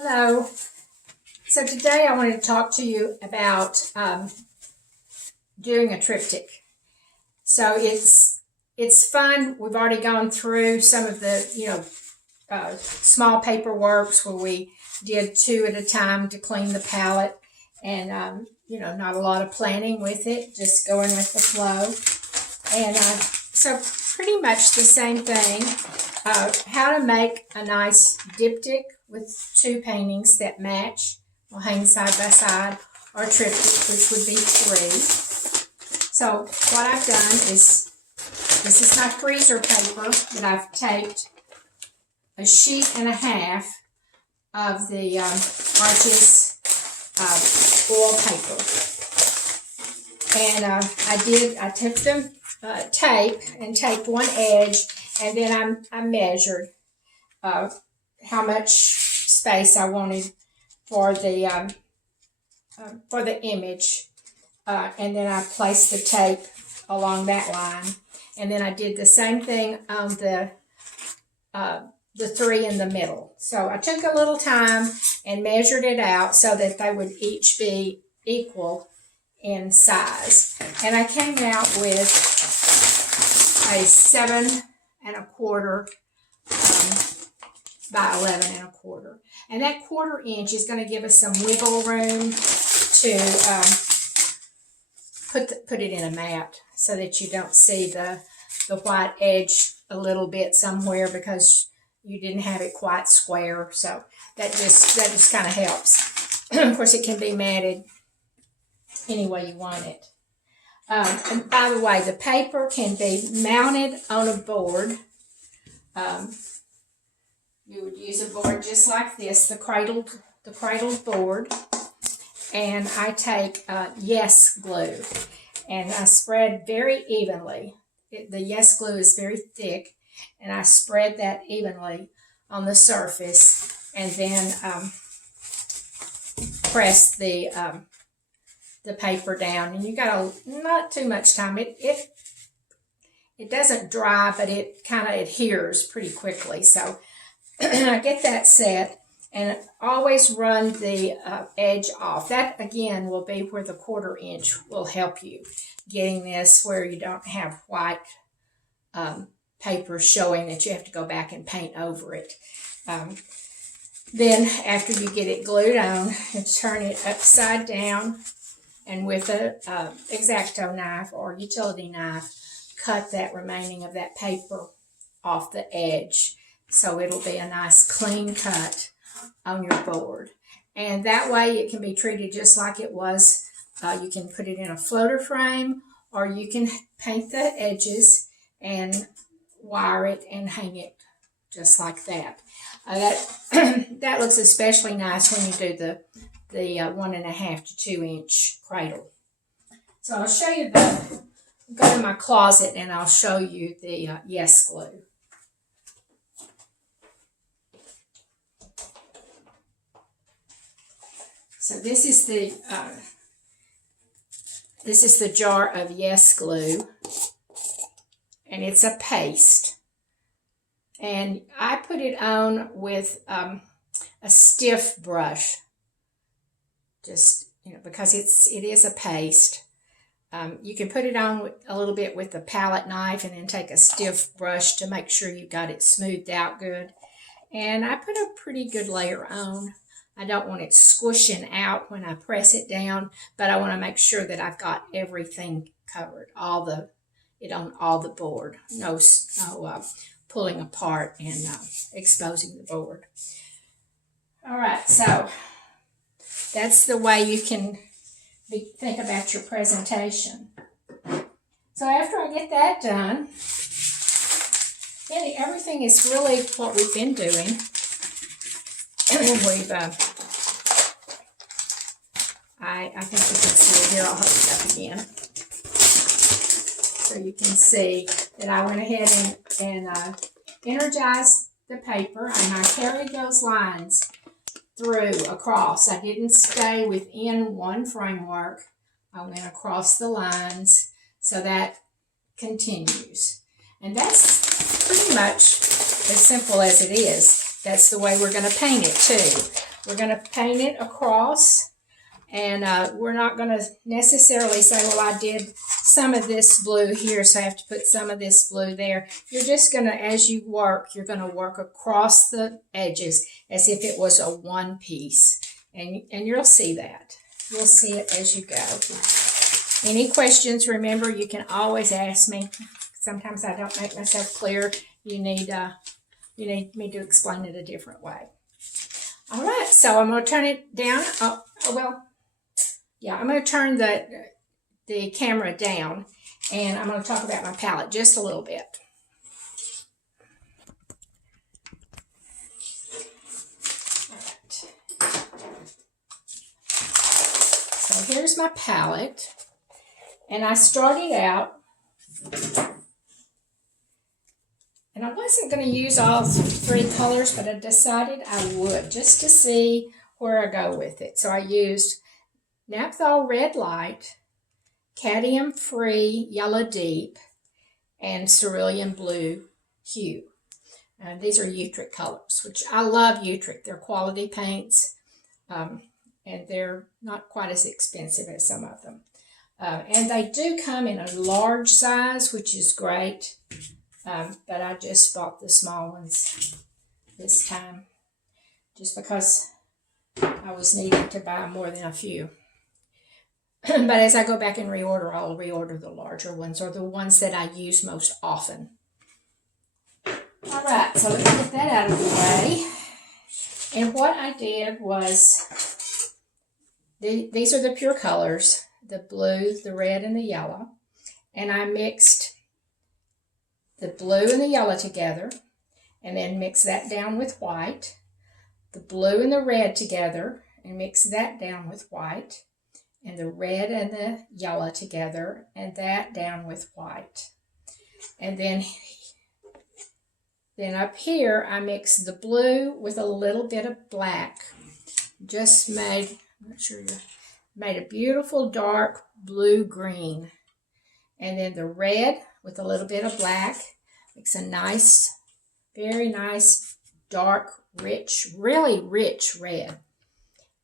Hello. So today I wanted to talk to you about doing a triptych. So it's fun. We've already gone through some of the small paperworks where we did two at a time to clean the palette, and not a lot of planning with it, just going with the flow. And so pretty much the same thing. How to make a nice diptych with two paintings that match, will hang side by side, or triptych, which would be three. So what I've done is, this is my freezer paper that I've taped a sheet and a half of the Arches oil paper. And I took the tape and taped one edge, and then I measured how much space I wanted for the image, and then I placed the tape along that line, and then I did the same thing on the three in the middle. So I took a little time and measured it out so that they would each be equal in size, and I came out with a 7 1/4 by 11 1/4, and that 1/4 inch is going to give us some wiggle room to put it in a mat so that you don't see the white edge a little bit somewhere because you didn't have it quite square. So that just kind of helps. Of course, it can be matted any way you want it. And by the way, the paper can be mounted on a board. You would use a board just like this, the cradled board. And I take Yes glue, and I spread very evenly. The Yes glue is very thick, and I spread that evenly on the surface, and then press the paper down. And you got not too much time. It doesn't dry, but it kind of adheres pretty quickly. So I get that set, and always run the edge off. That again will be where the 1/4 inch will help you getting this where you don't have white paper showing that you have to go back and paint over it. Then after you get it glued on, you turn it upside down, and with a X-Acto knife or utility knife, cut that remaining of that paper off the edge, so it'll be a nice clean cut on your board. And that way it can be treated just like it was. You can put it in a floater frame, or you can paint the edges and wire it and hang it just like that. That looks especially nice when you do the 1 1/2 to 2 inch cradle. So I'll show you go to my closet and I'll show you the Yes glue. So this is the jar of Yes glue, and it's a paste. And I put it on with a stiff brush, just because it is a paste. You can put it on a little bit with the palette knife, and then take a stiff brush to make sure you got it smoothed out good. And I put a pretty good layer on. I don't want it squishing out when I press it down, but I want to make sure that I've got everything covered, on all the board. No pulling apart and exposing the board. All right, so that's the way you can think about your presentation. So after I get that done, then everything is really what we've been doing. We've I think you can see it here. I'll hold it up again, so you can see that I went ahead and energized the paper, and I carried those lines through across. I didn't stay within one framework. I went across the lines, so that continues. And that's pretty much as simple as it is. that's the way we're going to paint it too. We're going to paint it across, and we're not going to necessarily say, well, I did some of this blue here, so I have to put some of this blue there. You're just going to, as you work, you're going to work across the edges as if it was a one piece, and you'll see that. You'll see it as you go. Any questions, remember, you can always ask me. Sometimes I don't make myself clear. You need me to explain it a different way. All right, so I'm going to turn it down. I'm going to turn the camera down, and I'm going to talk about my palette just a little bit. All right. So here's my palette, and I started out, and I wasn't going to use all three colors, but I decided I would just to see where I go with it. So I used Naphthol Red Light, Cadmium Free Yellow Deep, and Cerulean Blue Hue. And these are Tryptic colors, which I love Tryptic. They're quality paints, and they're not quite as expensive as some of them. And they do come in a large size, which is great. But I just bought the small ones this time, just because I was needing to buy more than a few. But as I go back and reorder, I'll reorder the larger ones, or the ones that I use most often. All right, so let's get that out of the way. And what I did was, these are the pure colors, the blue, the red, and the yellow. And I mixed the blue and the yellow together, and then mix that down with white. The blue and the red together, and mix that down with white. And the red and the yellow together, and that down with white. And then up here, I mixed the blue with a little bit of black. Just made, I'm not sure, made a beautiful dark blue-green. And then the red with a little bit of black makes a nice, very nice, dark, rich, really rich red.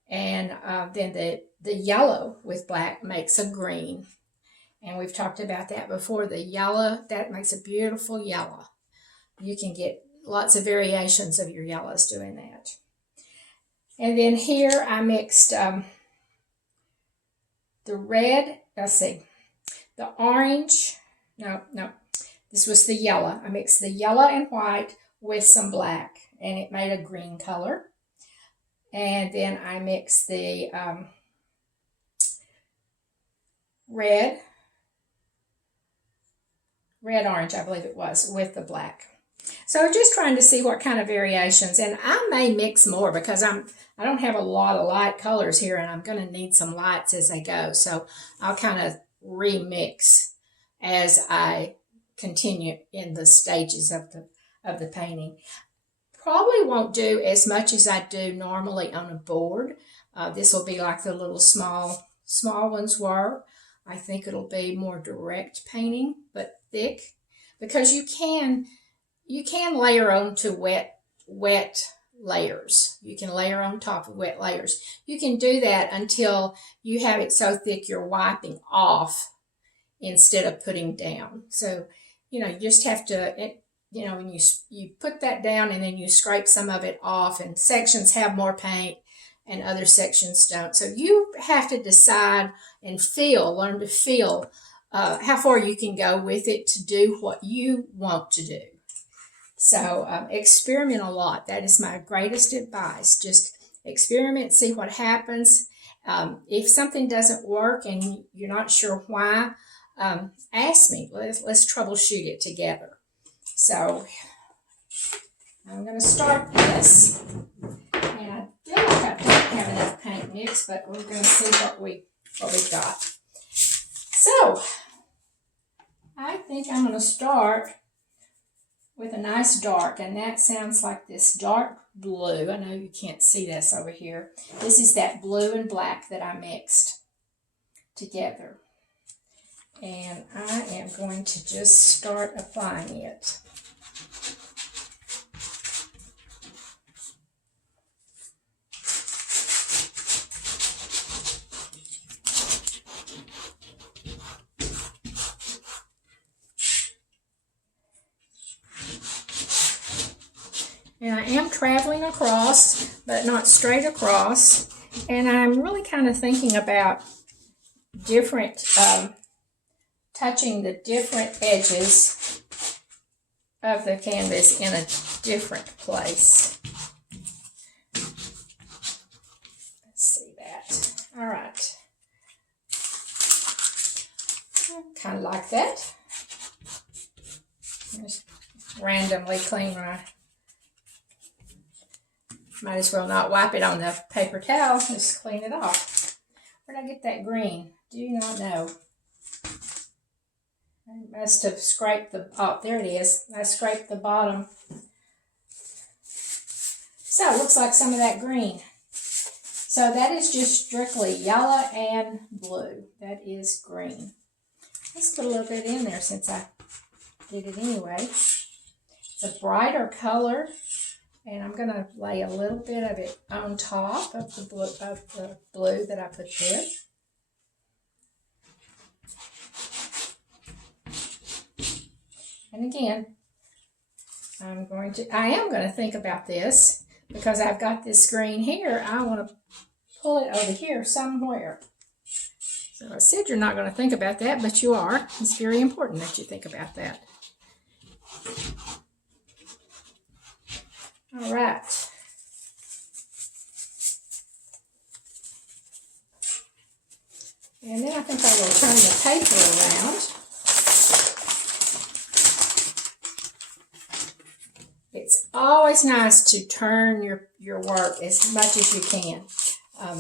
And then the yellow with black makes a green. And we've talked about that before. The yellow, that makes a beautiful yellow. You can get lots of variations of your yellows doing that. And then here I mixed the red, the orange, this was the yellow. I mixed the yellow and white with some black, and it made a green color. And then I mixed the red orange, I believe it was, with the black. So just trying to see what kind of variations, and I may mix more because I don't have a lot of light colors here, and I'm going to need some lights as I go. So I'll kind of remix as I continue in the stages of the painting. Probably won't do as much as I do normally on a board. This will be like the little small ones were. I think it'll be more direct painting, but thick, because you can layer onto wet layers. You can layer on top of wet layers. You can do that until you have it so thick you're wiping off instead of putting down. So, you just have to, when you put that down and then you scrape some of it off, and sections have more paint and other sections don't. So you have to decide and learn to feel how far you can go with it to do what you want to do. So experiment a lot. That is my greatest advice. Just experiment, see what happens. If something doesn't work and you're not sure why, ask me. Let's troubleshoot it together. So I'm going to start this. And I feel like I don't have enough paint mix, but we're going to see what we got. So I think I'm going to start with a nice dark, and that sounds like this dark blue. I know you can't see this over here. This is that blue and black that I mixed together. And I am going to just start applying it. And I am traveling across, but not straight across. And I'm really kind of thinking about different, touching the different edges of the canvas in a different place. Let's see that. All right. Kind of like that. Just randomly clean my, might as well not wipe it on the paper towel, just clean it off. Where did I get that green? Do not know. I must have scraped the, oh, there it is. I scraped the bottom. So it looks like some of that green. So that is just strictly yellow and blue. That is green. Let's put a little bit in there since I did it anyway. It's a brighter color, and I'm going to lay a little bit of it on top of the blue that I put there. And again, I am going to think about this because I've got this green here. I want to pull it over here somewhere. So I said you're not going to think about that, but you are. It's very important that you think about that. All right. And then I think I will turn the paper around. It's always nice to turn your work as much as you can.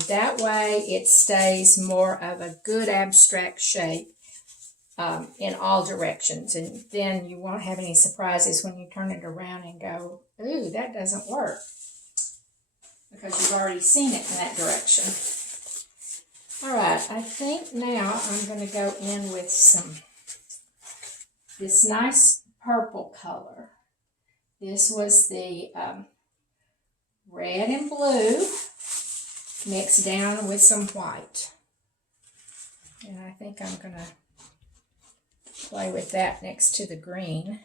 That way it stays more of a good abstract shape in all directions. And then you won't have any surprises when you turn it around and go, ooh, that doesn't work. Because you've already seen it in that direction. All right, I think now I'm going to go in with this nice purple color. This was the red and blue mixed down with some white. And I think I'm going to play with that next to the green.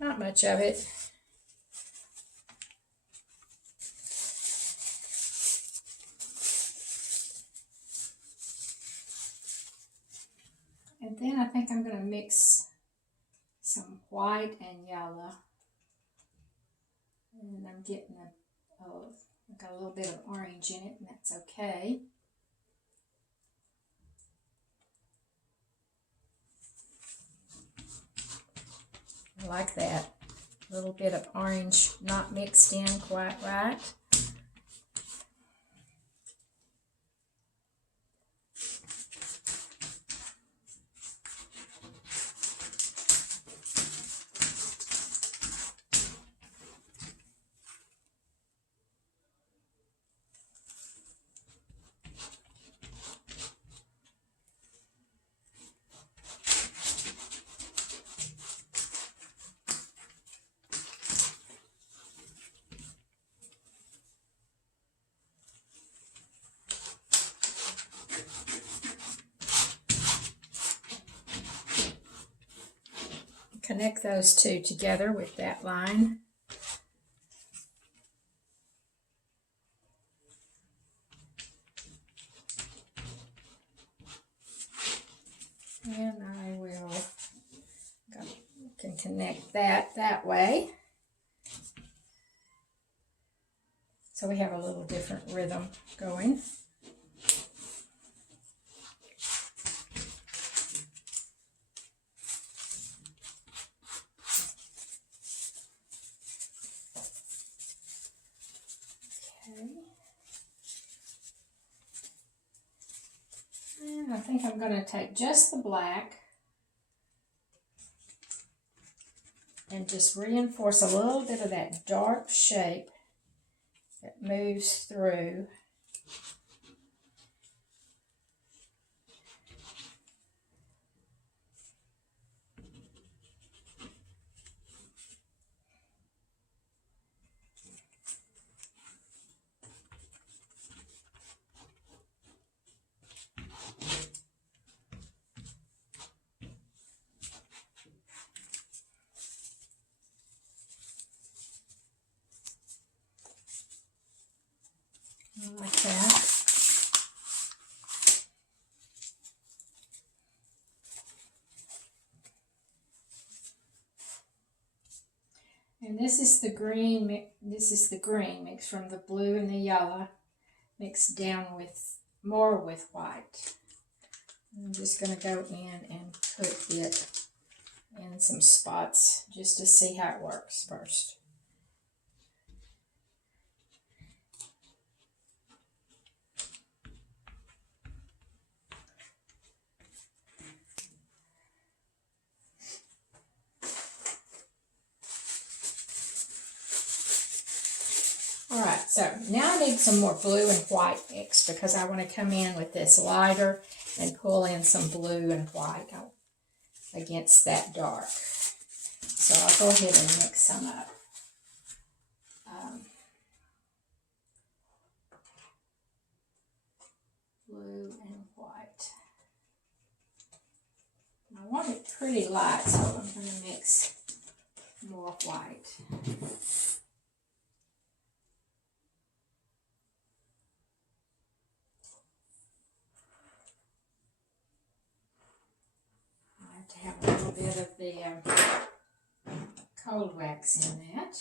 Not much of it. And then I think I'm going to mix some white and yellow. And I'm getting I've got a little bit of orange in it, and that's okay. I like that. A little bit of orange not mixed in quite right. Connect those two together with that line. And I can connect that way. So we have a little different rhythm going. And I think I'm going to take just the black and just reinforce a little bit of that dark shape that moves through. like that. And this is the green mixed from the blue and the yellow, mixed down with more with white. I'm just going to go in and put it in some spots just to see how it works first. Alright, so now I need some more blue and white mix because I want to come in with this lighter and pull in some blue and white against that dark. So I'll go ahead and mix some up. Blue and white. I want it pretty light, so I'm going to mix more white. I have to have a little bit of the cold wax in that.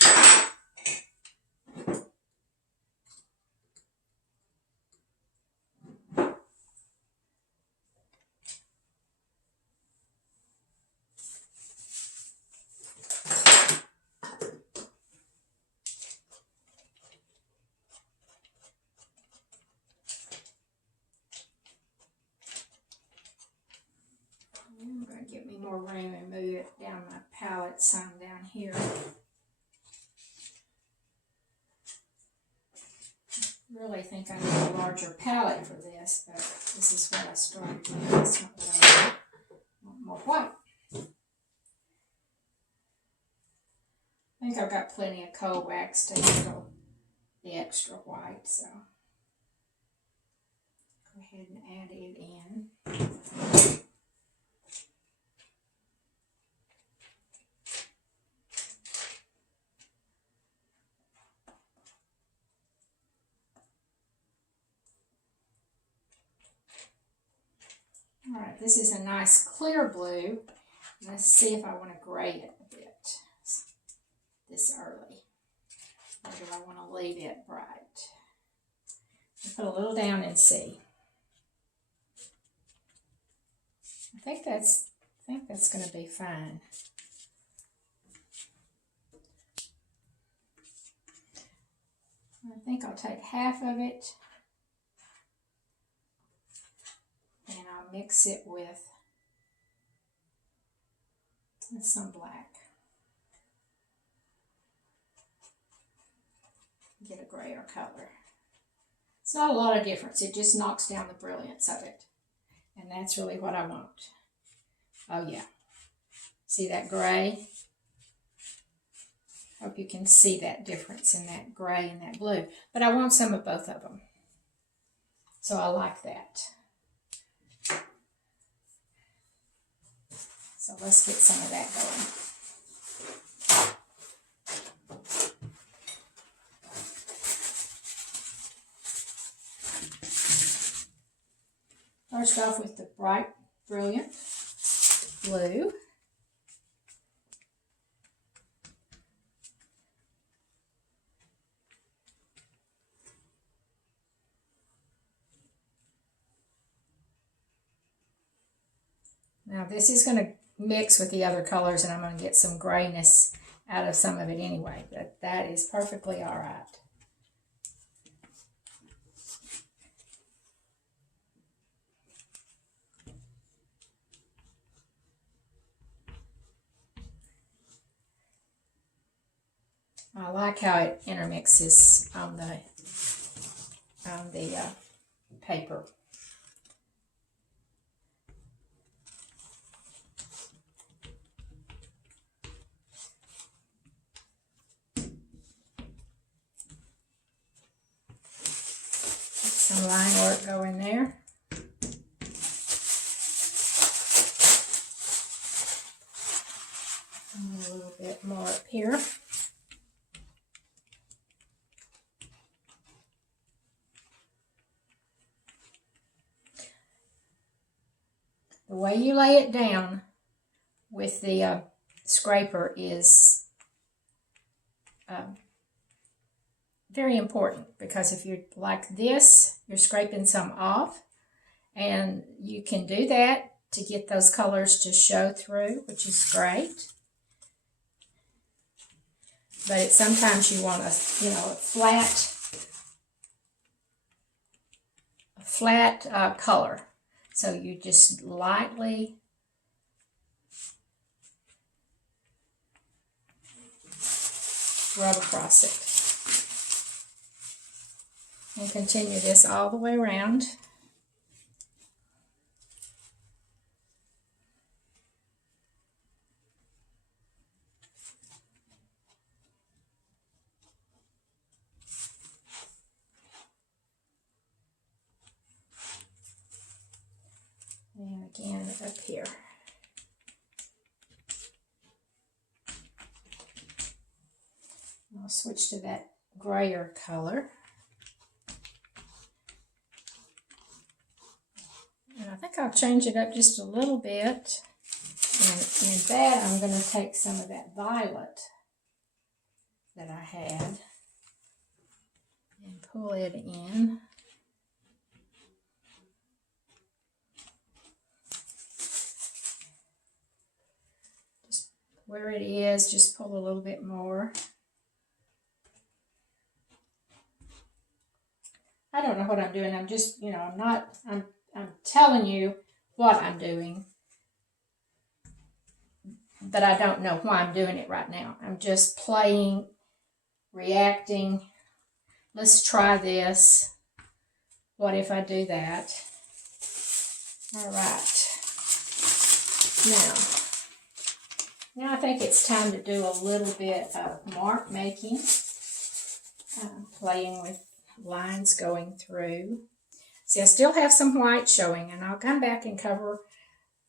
I'm going to get me more room and move it down my palette some down here. Really think I need a larger palette for this, but this is what I started with. That's not what I want. I want more white. I think I've got plenty of cold wax to handle the extra white, so go ahead and add it in. Alright, this is a nice clear blue. Let's see if I want to gray it a bit this early. Or do I want to leave it bright? I'll put a little down and see. I think that's going to be fine. I think I'll take half of it and I'll mix it with some black. Get a grayer color. It's not a lot of difference. It just knocks down the brilliance of it. And that's really what I want. Oh yeah. See that gray? Hope you can see that difference in that gray and that blue. But I want some of both of them. So I like that. So let's get some of that going. First off with the bright, brilliant blue. Now this is going to mix with the other colors and I'm going to get some grayness out of some of it anyway, but that is perfectly all right. I like how it intermixes on the paper. Some line work going there. And a little bit more up here. The way you lay it down with the scraper is very important, because if you're like this, you're scraping some off, and you can do that to get those colors to show through, which is great. But sometimes you want a flat color. So you just lightly rub across it. And continue this all the way around. And again up here. I'll switch to that grayer color. And I think I'll change it up just a little bit. And in that, I'm going to take some of that violet that I had and pull it in. Just where it is, just pull a little bit more. I don't know what I'm doing. I'm just, I'm telling you what I'm doing, but I don't know why I'm doing it right now. I'm just playing, reacting. Let's try this. What if I do that? All right. Now I think it's time to do a little bit of mark making, playing with lines going through. See, I still have some white showing, and I'll come back and cover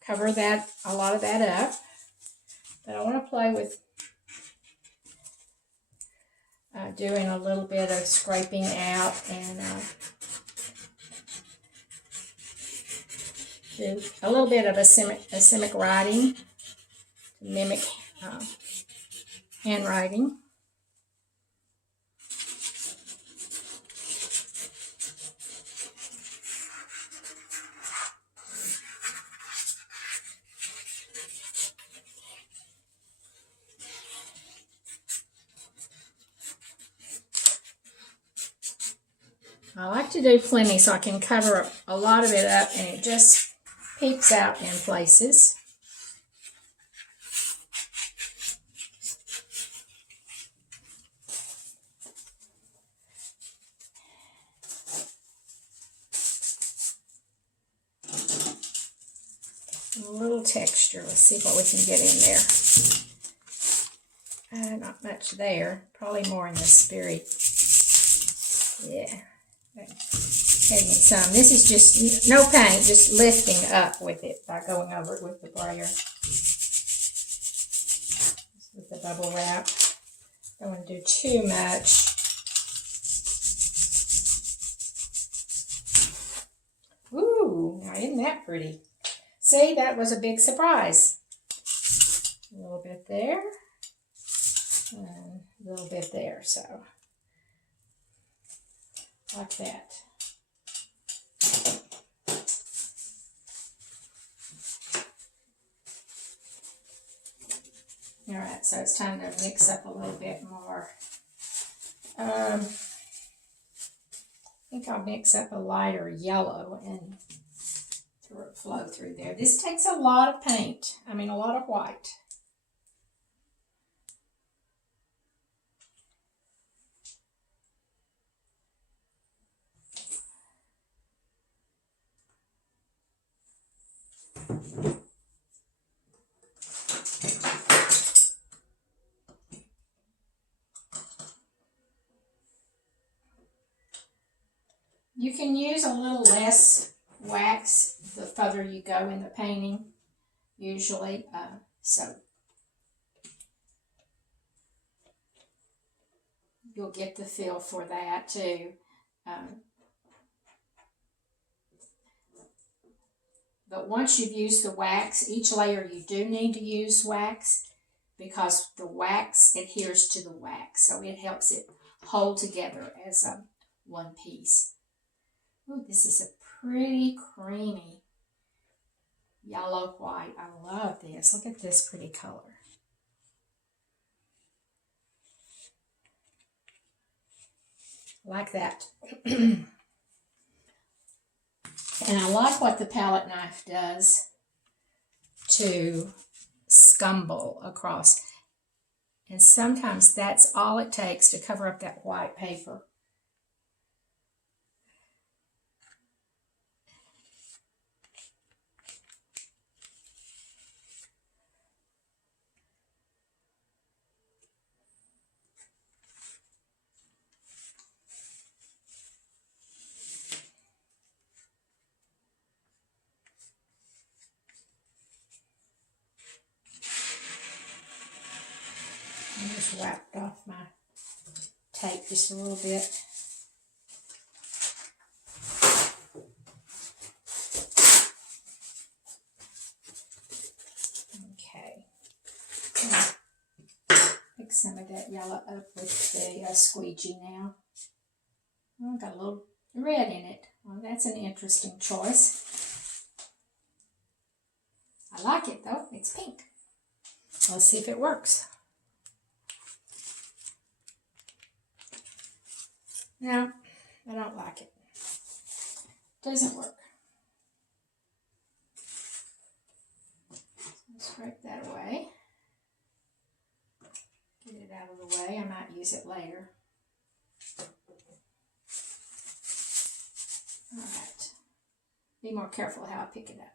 that, a lot of that up. But I want to play with doing a little bit of scraping out and do a little bit of asymmetric writing to mimic handwriting. I like to do plenty so I can cover a lot of it up and it just peeps out in places. A little texture. Let's see what we can get in there. Not much there. Probably more in the spirit. Yeah. Add me some. This is just no paint, just lifting up with it by going over it with the brayer. With the bubble wrap. Don't want to do too much. Ooh, now isn't that pretty? See, that was a big surprise. A little bit there. And a little bit there, so. Like that. All right, so it's time to mix up a little bit more. I think I'll mix up a lighter yellow and flow through there. This takes a lot of paint. I mean, a lot of white. You can use a little less wax the further you go in the painting, usually. So you'll get the feel for that too. But once you've used the wax, each layer you do need to use wax because the wax adheres to the wax. So it helps it hold together as a one piece. Ooh, this is a pretty creamy yellow white. I love this. Look at this pretty color. Like that. And I like what the palette knife does to scumble across. And sometimes that's all it takes to cover up that white paper. I just whacked off my tape just a little bit. Okay. Pick some of that yellow up with the squeegee now. Oh, got a little red in it. Well, that's an interesting choice. I like it though. It's pink. Let's see if it works. No, I don't like it. Doesn't work. So scrape that away. Get it out of the way. I might use it later. All right. Be more careful how I pick it up.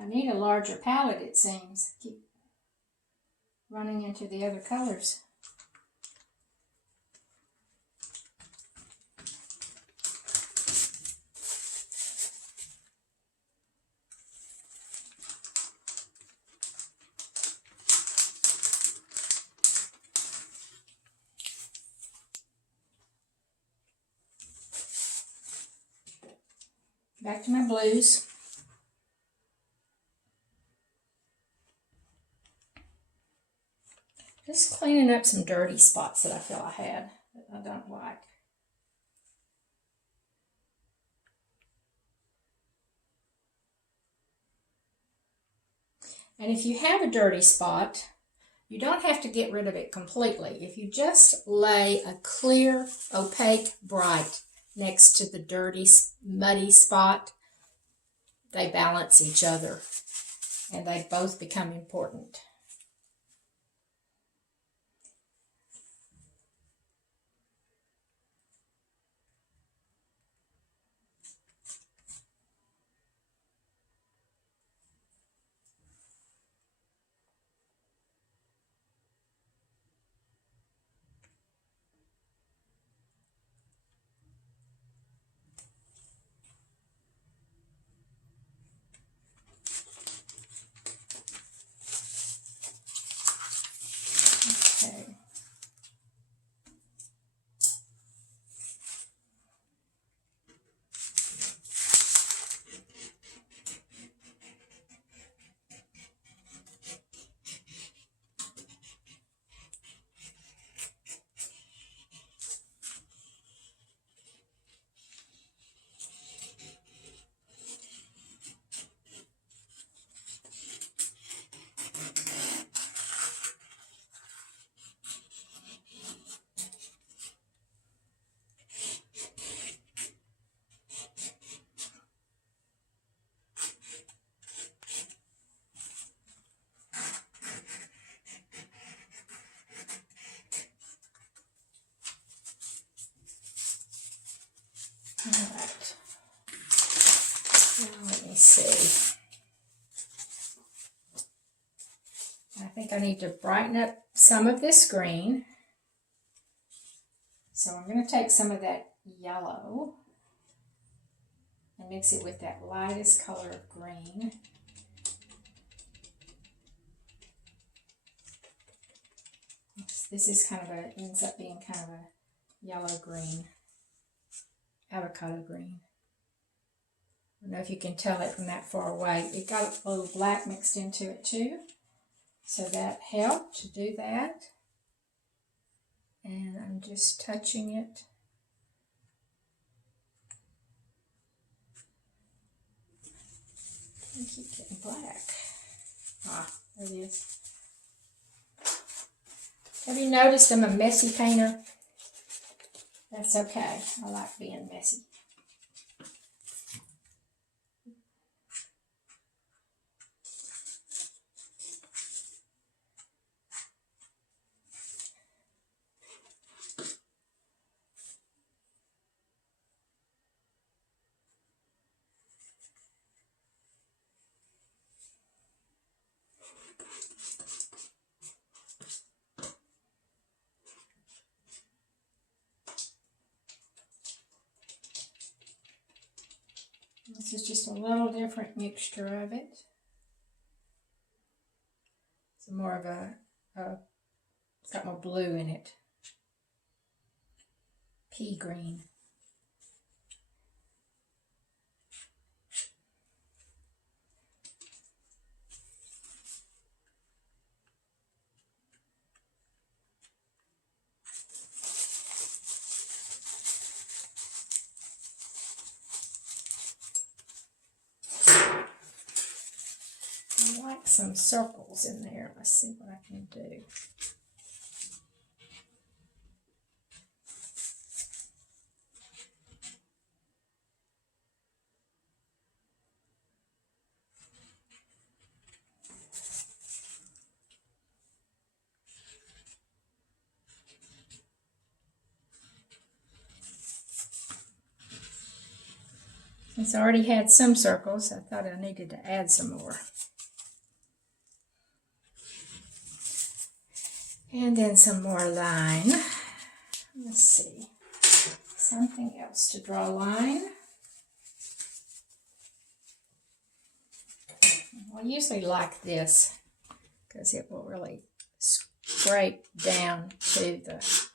I need a larger palette, it seems. Keep running into the other colors. Back to my blues. Just cleaning up some dirty spots that I feel I had that I don't like. And if you have a dirty spot, you don't have to get rid of it completely. If you just lay a clear, opaque, bright next to the dirty, muddy spot, they balance each other and they both become important. see. I think I need to brighten up some of this green. So I'm going to take some of that yellow and mix it with that lightest color of green. This is kind of ends up being kind of a yellow green, avocado green. I don't know if you can tell it from that far away. It got a little black mixed into it too. So that helped to do that. And I'm just touching it. I keep getting black. Ah, there it is. Have you noticed I'm a messy painter? That's okay. I like being messy. This is just a little different mixture of it. It's more of it's got more blue in it. Pea green. I like some circles in there. Let's see what I can do. It's already had some circles. I thought I needed to add some more. And then some more line. Let's see. Something else to draw a line. I usually like this because it will really scrape down to the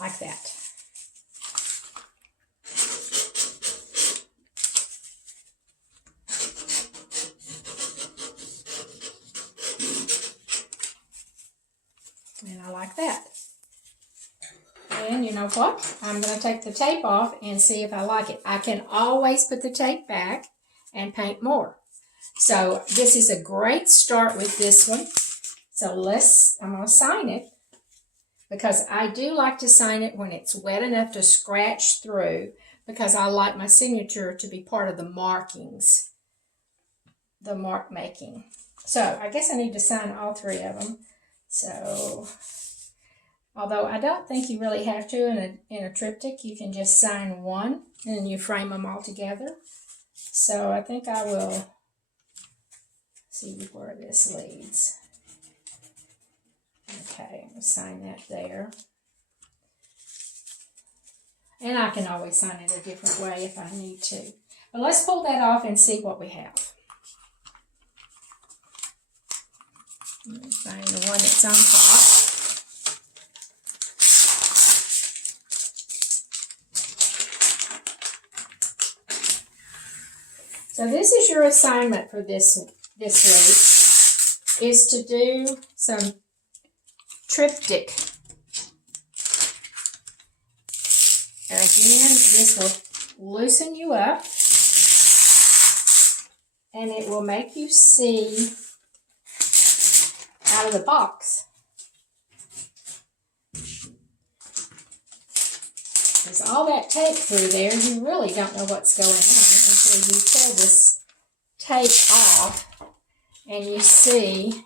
like that. And I like that. And you know what? I'm going to take the tape off and see if I like it. I can always put the tape back and paint more. So this is a great start with this one. So I'm going to sign it, because I do like to sign it when it's wet enough to scratch through, because I like my signature to be part of the markings, the mark making. So I guess I need to sign all three of them. So, although I don't think you really have to in a triptych, you can just sign one and then you frame them all together. So I think I will see where this leads. Okay, I'm going to sign that there. And I can always sign it a different way if I need to. But let's pull that off and see what we have. Find the one that's on top. So this is your assignment for this week, is to do some triptych. And again, this will loosen you up and it will make you see out of the box. There's all that tape through there, you really don't know what's going on until you pull this tape off and you see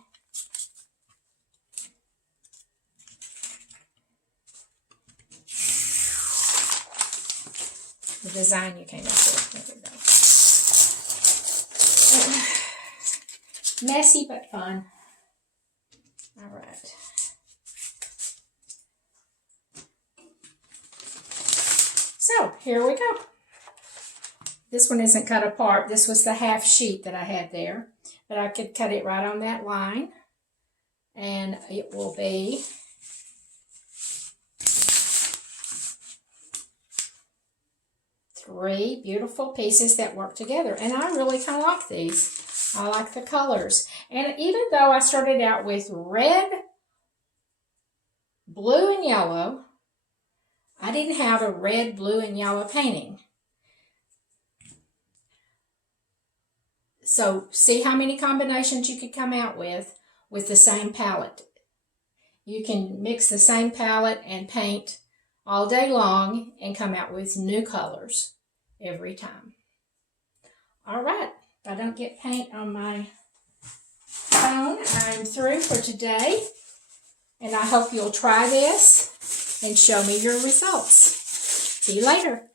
the design you came up with. There we go. Messy but fun. All right. So here we go. This one isn't cut apart. This was the half sheet that I had there. But I could cut it right on that line. And it will be three beautiful pieces that work together. And I really kind of like these. I like the colors. And even though I started out with red, blue, and yellow, I didn't have a red, blue, and yellow painting. So see how many combinations you could come out with the same palette. You can mix the same palette and paint all day long and come out with new colors every time. All right, if I don't get paint on my phone, I'm through for today. And I hope you'll try this and show me your results. See you later.